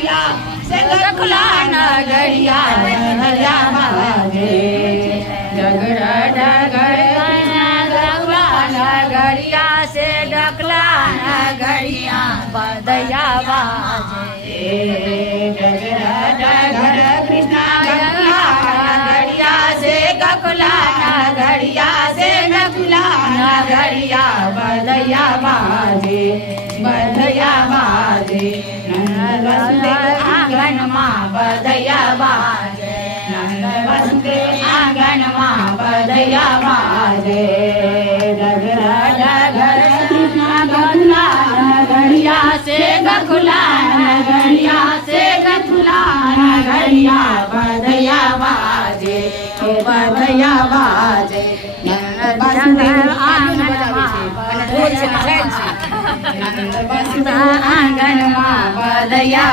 नगरिया से गखला नगरिया बधया बाजे डगरा डगरा गखला नगरिया से गखला नगरिया बधया बाजे डगरा डगरा कृष्णा गखला नगरिया से गखला नगरिया से गखला नगरिया बधया बाजे बधया बाजे नंद वसंते आंगन माँ बधया बाजे नंद वसंते आंगन माँ बधया बाजे डगरा डगर कृष्णा गखला नगरिया से गखला नगरिया से गखला नगरिया बधया बाजे बधया बाजे नंद वसंते आंगन माँ आंगन माँ बधया